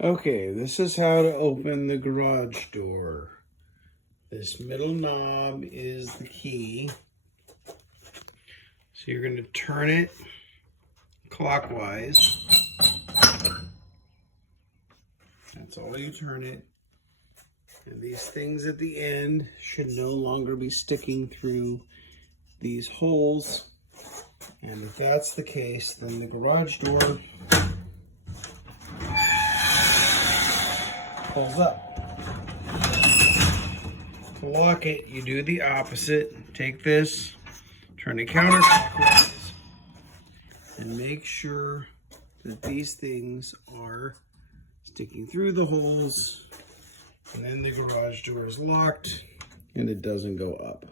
Okay, this is how to open the garage door. This middle knob is the key. So you're going to turn it clockwise. That's all you turn it. And these things at the end should no longer be sticking through these holes. And if that's the case, then the garage door pulls up. To lock it, you do the opposite. Take this, turn it counterclockwise, and make sure that these things are sticking through the holes, and then the garage door is locked and it doesn't go up.